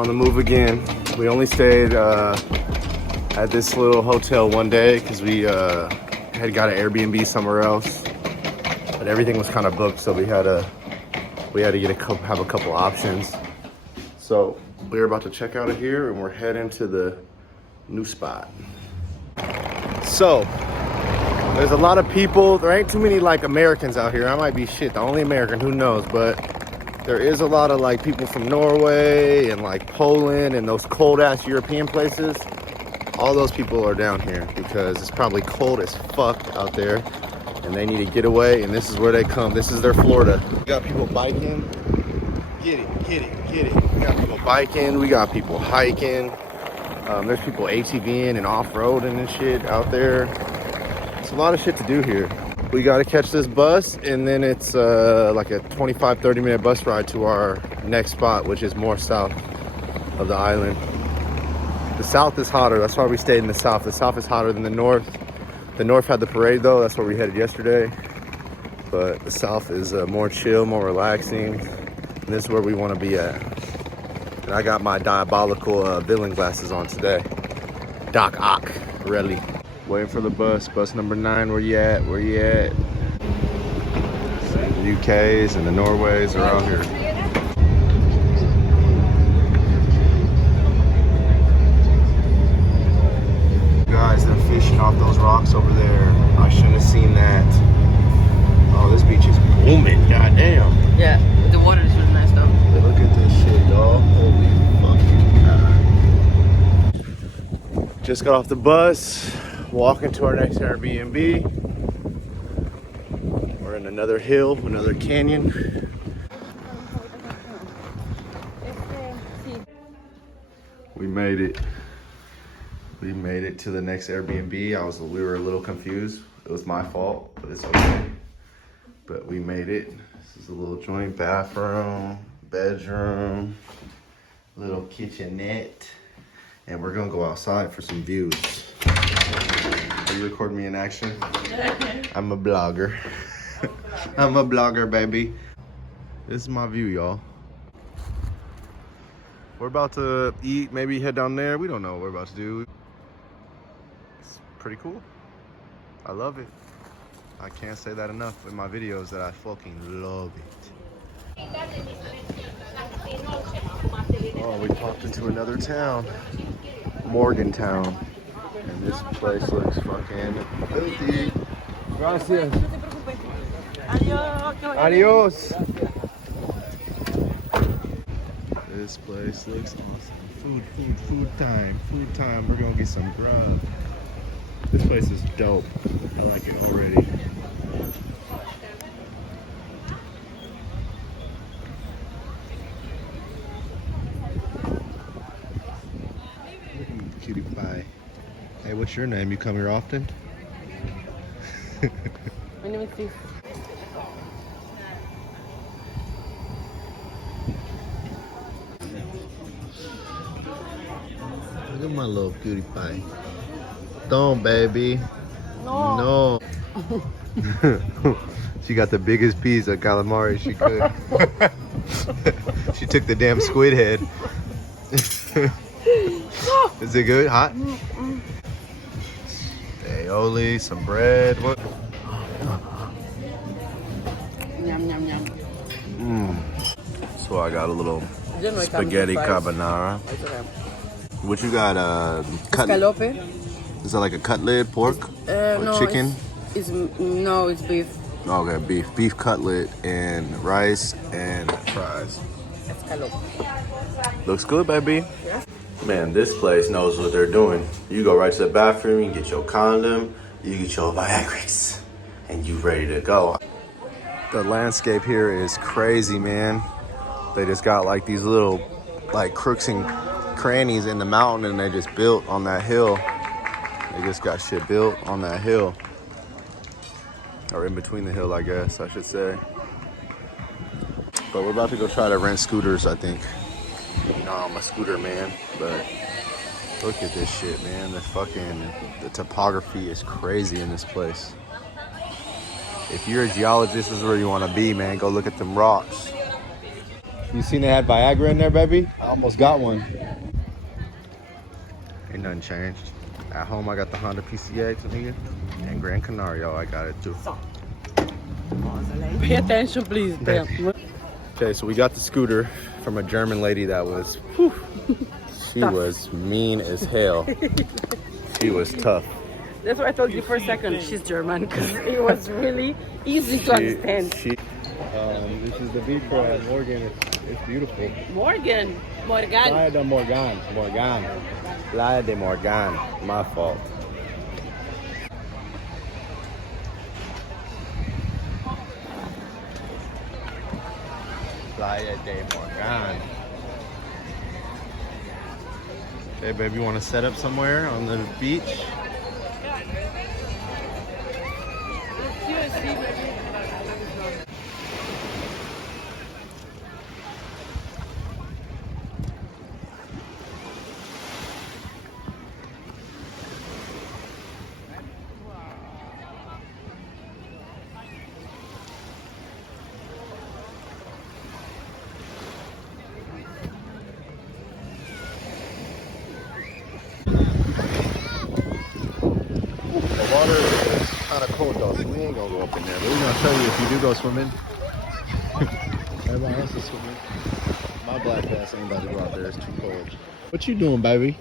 on the move again. We only stayed at this little hotel one day because we had got an Airbnb somewhere else, but everything was kind of booked, so we had to have a couple options. So we're about to check out of here and we're heading to the new spot. So there's a lot of people. There ain't too many like Americans out here. I might be the only American, who knows, but there is a lot of like people from Norway and like Poland and those cold ass European places. All those people are down here because it's probably cold as fuck out there and they need to get away, and this is where they come. This is their Florida. We got people biking. Get it, get it, get it. We got people biking, we got people hiking. There's people ATVing and off-roading and shit out there. It's a lot of shit to do here. We got to catch this bus, and then it's like a 25-30 minute bus ride to our next spot, which is more south of the island. The south is hotter. That's why we stayed in the south. The south is hotter than the north. The north had the parade though. That's where we headed yesterday. But the south is more chill, more relaxing. And this is where we want to be at. And I got my diabolical villain glasses on today. Doc Ock, really. Waiting for the bus. Bus number 9. Where you at? Where you at? The UKs and the Norways are out here. Guys, they're fishing off those rocks over there. I shouldn't have seen that. Oh, this beach is booming. Goddamn. Yeah, the water is really nice though. Look at this shit, y'all. Holy fucking God. Just got off the bus. Walking to our next Airbnb. We're in another hill, another canyon. We made it. We made it to the next Airbnb. We were a little confused. It was my fault, but it's okay. But we made it. This is a little joint bathroom, bedroom, little kitchenette, and we're gonna go outside for some views. Are you recording me in action? I'm a blogger. I'm a blogger, baby. This is my view, y'all. We're about to eat, maybe head down there. We don't know what we're about to do. It's pretty cool. I love it. I can't say that enough in my videos that I fucking love it. Oh, we popped into another town. Morgantown. And this place looks fucking filthy. Gracias. Adios. This place looks awesome. Food time. Food time. We're gonna get some grub. This place is dope. I like it already. Cutie pie. Hey, what's your name? You come here often? My name is Steve. Look at my little cutie pie. Don't, baby. No. She got the biggest piece of calamari she could. She took the damn squid head. Is it good? Hot? Aioli, some bread. What? Yum, yum, yum. So I got a little spaghetti carbonara. What you got? Scalope. Is that like a cutlet, pork, or No, chicken? It's beef. Okay, beef cutlet and rice and fries. Scalope. Looks good, baby. Yeah. Man, this place knows what they're doing. You go right to the bathroom, you get your condom, you get your Viagrix, and you ready to go. The landscape here is crazy, man. They just got like these little like crooks and crannies in the mountain, and they just built on that hill. They just got shit built on that hill. Or in between the hill, I guess I should say. But we're about to go try to rent scooters, I think. You know, I'm a scooter man, but look at this shit, man. The topography is crazy in this place. If you're a geologist, this is where you want to be, man. Go look at them rocks. You seen they had Viagra in there, baby? I almost got one. Ain't nothing changed. At home, I got the Honda PCX, nigga. And Gran Canaria, I got it too. Pay attention, please. Okay, so we got the scooter from a German lady that was, whew, she was mean as hell. She was tough. That's why I told you for a second she's German, because it was really easy to understand. This is the beach at Morgan. It's beautiful. Morgan. Playa de Morgan. Playa de Morgan. My fault. Playa de Morgan. Hey, baby, you want to set up somewhere on the beach? The water is kind of cold though, so we ain't gonna go up in there. But we're gonna show you if you do go swimming. Everybody else is swimming. My black ass ain't about to go out there, it's too cold. What you doing, baby?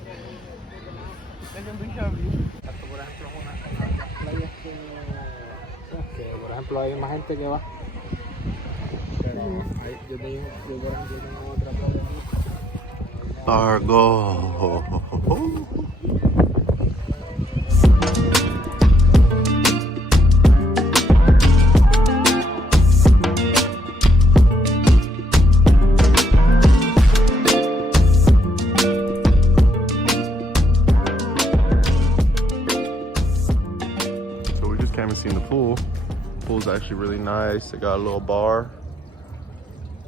Por ejemplo, hay más gente que va. Pero yo te digo, yo tengo otra playa. Argo. So we just came and seen the pool. The pool's actually really nice. They got a little bar.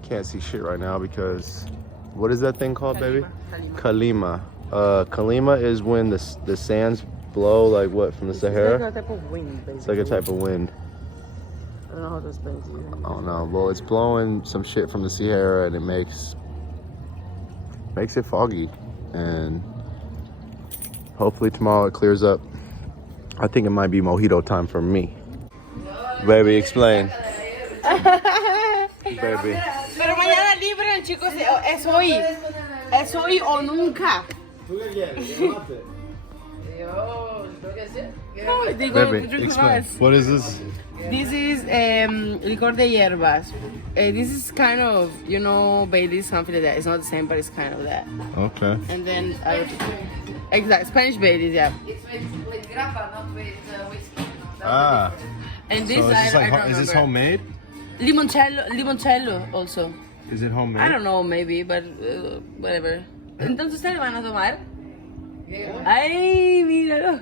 Can't see shit right now because what is that thing called, baby? Kalima. Kalima is when the sands blow like what from the Sahara? It's like a type of wind, basically. It's like a type of wind. I don't know how to explain it to you. I don't know. Well, it's blowing some shit from the Sahara and it makes it foggy. And hopefully tomorrow it clears up. I think it might be mojito time for me. Baby, explain. Baby. Pero mañana libre, chicos, es hoy. Es hoy o nunca. Baby, explain. What is this? This is licor de hierbas. This is kind of, you know, Bailey's, something like that. It's not the same, but it's kind of that. Okay. And then, exact, Spanish Bailey's, yeah. It's with grappa, not with whiskey. Ah. And this, So I don't is this remember. homemade? Limoncello also. Is it homemade? I don't know, maybe, but whatever. Entonces, ¿ustedes van a tomar? Ay, míralo.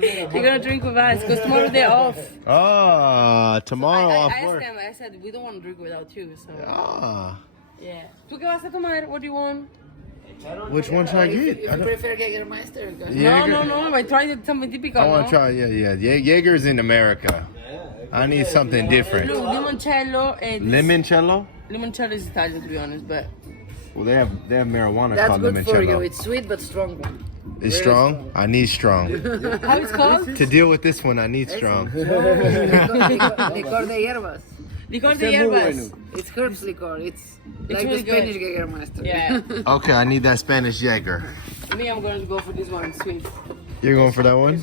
They're gonna drink with us, because tomorrow they're off. Ah, tomorrow I off asked work. them, I said, we don't want to drink without you, so. Ah. Yeah. ¿Tú qué vas a tomar? What do you want? Which one should I get? If you prefer Jägermeister, go. No, I tried something typical, I want no? to try, yeah. Jaeger's in America. I need something different. Look, limoncello. Limoncello? Limoncello is Italian, to be honest, but. Well, they have marijuana That's called good for you. limoncello. It's sweet but strong one. It's strong? I need strong. How it's called? To deal with this one, I need strong. Licor de hierbas. Licor de hierbas. It's herbs liquor. It's like really the Spanish good. Jägermeister. Yeah. Okay, I need that Spanish Jaeger. Me, I'm going to go for this one, sweet. You're going for that one?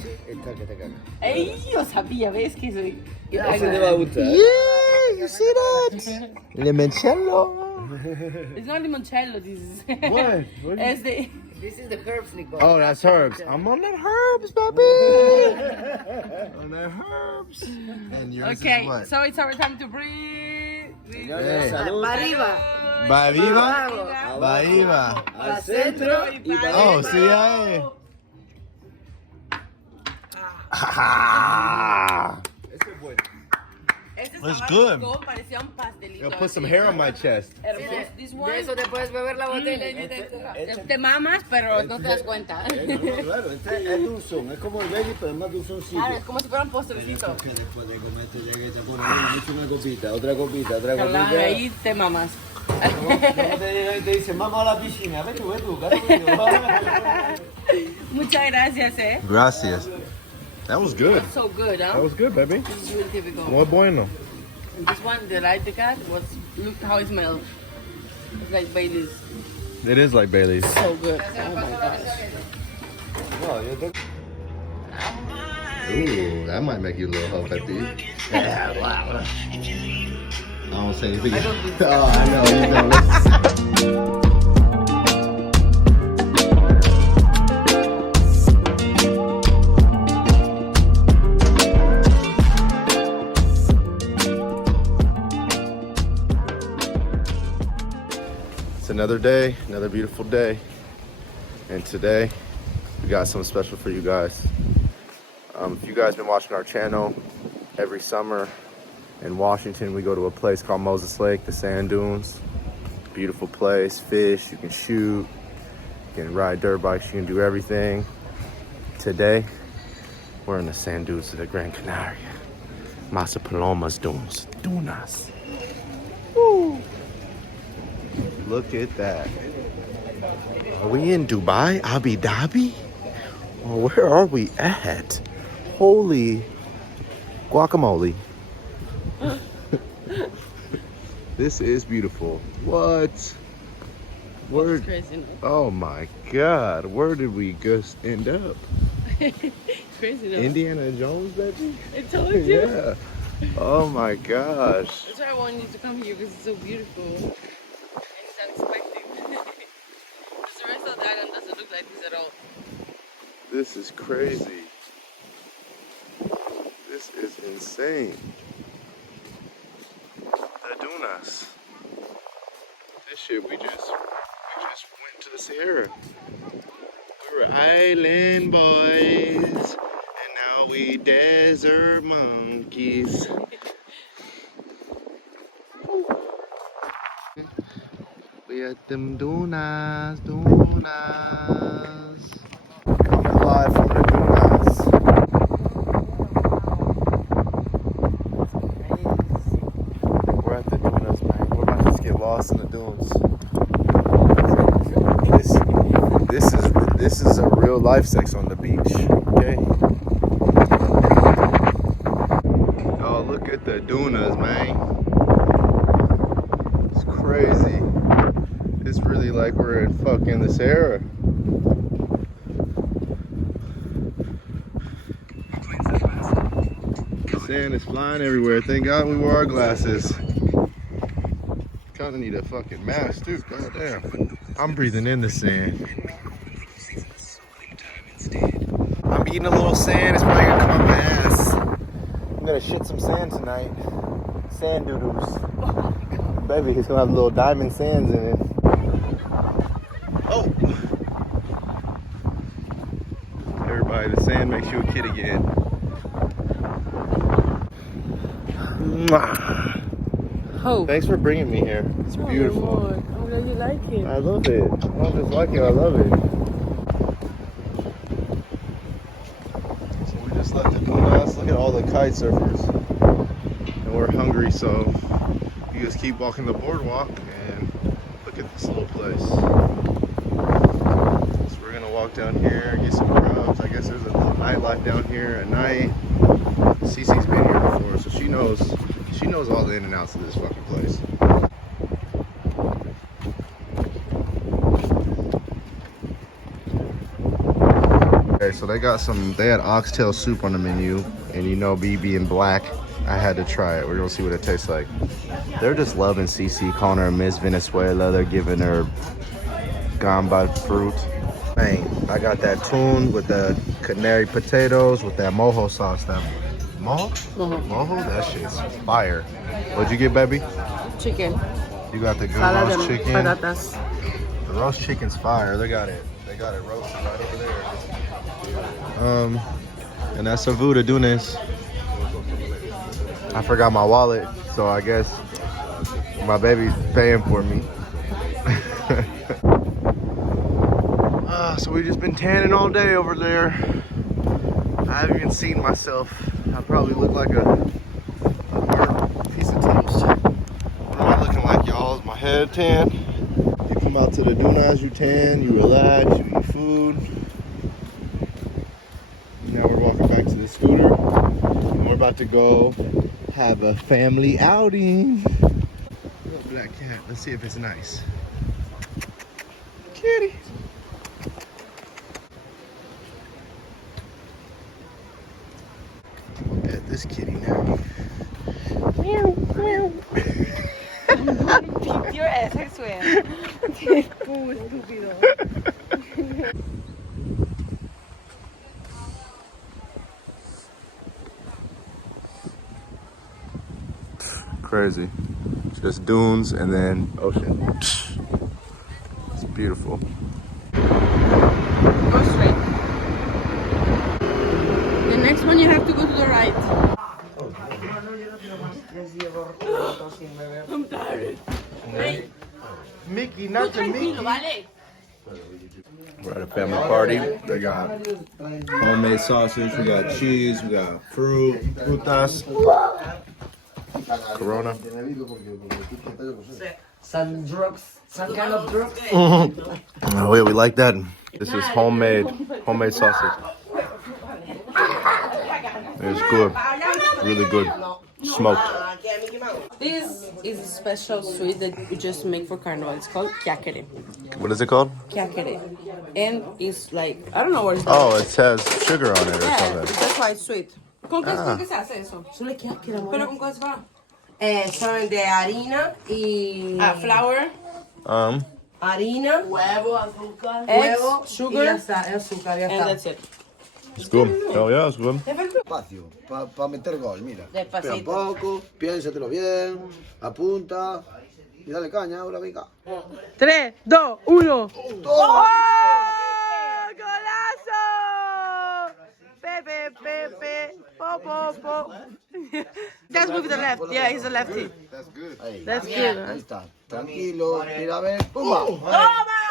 Ey, yo sabía, ¿ves? Que soy. Yeah, you see that? Limoncello. It's not limoncello, this is. What? It's the. This is the herbs liquor. Oh, that's herbs. I'm on that herbs, baby. On that herbs. And yours Okay, is what? so it's our time to breathe. Hey. Arriba. Va viva. Va viva. Al centro. Oh, sí, ahí. Este Looks estaba good. rico, parecía un pastelito. It'll put some hair on my chest. Hermoso. This De one, eso te puedes beber la botella y ni te enteras. te mamas, pero no te das cuenta. Claro, este es dulzón, es como el belly, pero es más dulzoncito. Claro, es como si fuera un postrecito. Que después de comer te llega y te pone una copita, otra copita, otra Claro, copita. ahí te mamas. Luego te dicen, vamos a la piscina, ve tú, claro. Muchas gracias, Gracias. That was good. So good, That huh? was good, baby. This is really typical. Muy bueno. And this one, the light the cat, look how it smells. It's like Baileys. It is like Bailey's. So good. Oh my gosh. Ooh, that might make you a little hoe, Pepe. Yeah, wow. I don't say anything. Oh, I know. You know. It's another day, another beautiful day. And today, we got something special for you guys. If you guys been watching our channel, every summer in Washington, we go to a place called Moses Lake, the sand dunes. Beautiful place, fish, you can shoot, you can ride dirt bikes, you can do everything. Today, we're in the sand dunes of the Gran Canaria. Masa Palomas dunes, dunas. Woo. Look at that. Are we in Dubai, Abu Dhabi? Well, where are we at? Holy guacamole. This is beautiful. What? Where? Crazy, no? Oh my God. Where did we just end up? Crazy, no? Indiana Jones, baby? I told you. Yeah. Oh my gosh. That's why I wanted you to come here because it's so beautiful. And it's unexpected. Because the rest of the island doesn't look like this at all. This is crazy. This is insane. The dunas. This shit, we just went to the Sierra. We were island boys, and now we desert monkeys. We at them dunas. Coming live from the dunas. We're at the dunas, man. We're about to just get lost in the dunes. This is a real life sex on the beach, okay? Oh, look at the dunas, man. It's crazy. It's really like we're in fucking the Sahara. Sand is flying everywhere. Thank God we wore our glasses. Kinda need a fucking mask too. God damn. I'm breathing in the sand. I'm eating a little sand. It's probably gonna come up my ass. I'm gonna shit some sand tonight. Sand doo-doos. Baby, he's gonna have little diamond sands in it. Oh! Everybody, the sand makes you a kid again. Mwah. Oh. Thanks for bringing me here. It's beautiful. I'm glad you like it. I love it. I don't just like it, I love it. So we just left the dunas. Look at all the kite surfers. And we're hungry, so you just keep walking the boardwalk and look at this little place. So we're gonna walk down here and get some grubs. I guess there's a little nightlife down here at night. Cece's been here before, so she knows all the in and outs of this fucking place. Okay, so they had oxtail soup on the menu, and you know, me being black, I had to try it. We're gonna see what it tastes like. They're just loving Cece, calling her Miss Venezuela. They're giving her gamba fruit. Man, I got that tune with the canary potatoes with that mojo sauce. That mojo? Mojo? That shit's fire. What'd you get, baby? Chicken. You got the good Salad roast and chicken. patatas. The roast chicken's fire. They got it roasted right over there. And that's Savuda Dunes. I forgot my wallet, so I guess my baby's paying for me. So we've just been tanning all day over there. I haven't even seen myself. I probably look like a burnt piece of toast. What am I looking like, y'all? Is my head tan? You come out to the dunas, you tan, you relax, you eat food. Now we're walking back to the scooter. And we're about to go have a family outing. Little black cat. Let's see if it's nice. Kitty. At this kitty now. Meow, meow. Your ass, I swear. Crazy. Just dunes and then ocean. It's beautiful. Go straight. The next one you have to go to the right. I'm tired. Mickey, not the Mickey. Vale. We're at a family party. They got homemade sausage, we got cheese, we got fruit, frutas, Corona. Some drugs, some kind of drugs. Oh yeah, we like that. This is homemade sausage. It's good, really good, smoked. This is a special sweet that we just make for Carnival. It's called chiacchiere. What is it called? Chiacchiere. And it's like, I don't know what it's Oh, it has sugar on it or Yeah, something. that's why it's sweet. ¿Con qué se hace eso? Solo chiacchiere, amore. ¿Pero con qué se va? Son de harina y... Flour, harina, Huevo, azúcar. eggs, huevo, sugar, y ya está, azúcar, ya and está. that's it. It's good. Hell yeah, it's good. Espacio, para meter gol, mira. Despacito. Espera un poco, piénsatelo bien, apunta y dale caña, ahora venga. 3, 2, 1. ¡Toma! ¡Golazo! Pepe, Pepe, po, po, po. That's with the left. Yeah, he's a lefty. That's good. Ahí, That's good. ahí está. Tranquilo, mira a ver. ¡Pumba!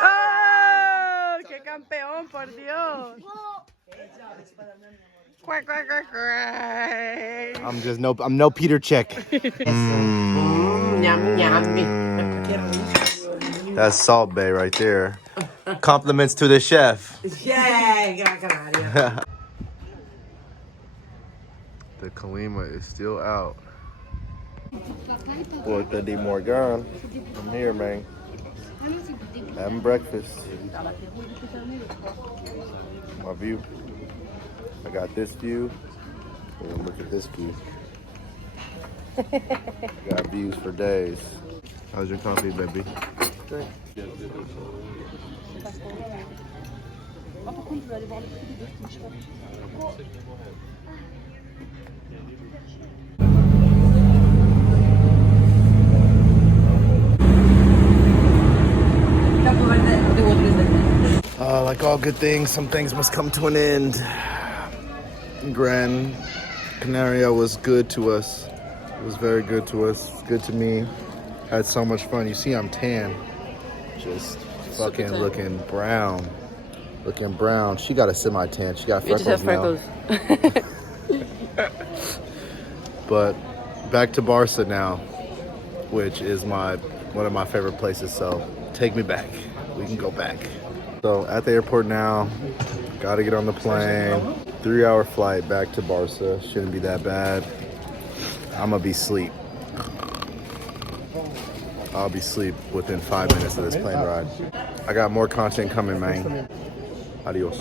¡Oh! ¡Qué campeón, por Dios! Quack, quack, quack, quack. I'm no Peter Check. Yum, yummy. That's Salt Bay right there. Compliments to the chef. Yeah, Gran Canaria. The Kalima is still out. Puerta de Morgan. I'm here, man. Having breakfast. My view. I got this view. And look at this view. Got views for days. How's your coffee, baby? Good. Like all good things, some things must come to an end. Gran Canaria was good to us. It was very good to us. Good to me. Had so much fun. You see, I'm tan. Just fucking looking brown. Looking brown. She got a semi-tan. She got You freckles just have freckles. now. But back to Barca now, which is one of my favorite places. So take me back. We can go back. So at the airport now, gotta get on the plane. 3-hour flight back to Barca. Shouldn't be that bad. I'm gonna be asleep. I'll be asleep within 5 minutes of this plane ride. I got more content coming, man. Adios.